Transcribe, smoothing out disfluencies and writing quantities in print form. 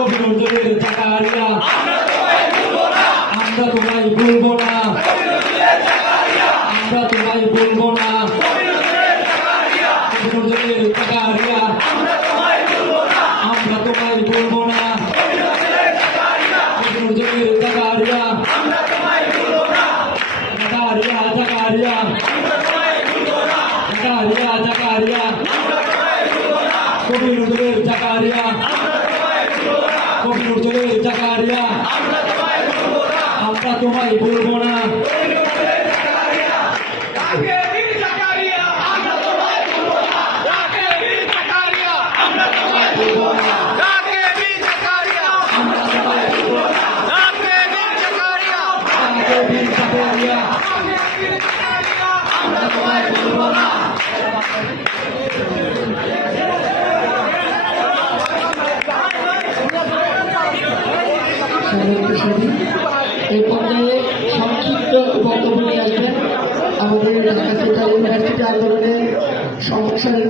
কবি নজরুলের জাকারিয়া আমরা তোমায় ভুলবো না, আমরা তোমায় ভুলবো না। কবি নজরুলের জাকারিয়া আমরা তোমায় ভুলবো না, কবি নজরুলের জাকারিয়া জাকারিয়া জাকারিয়া জাকারিয়া জাকারিয়া কবি নজরুলের জাকারিয়া কবি নজরুলের জাকারিয়া আমরা তোমায় ভুলবো না। এই পর্যায়ে সংক্ষিপ্ত বক্তব্য নিয়ে আসবেন আমাদের ঢাকা সেন্ট্রাল ইউনিভার্সিটি আন্দোলনের সংসদের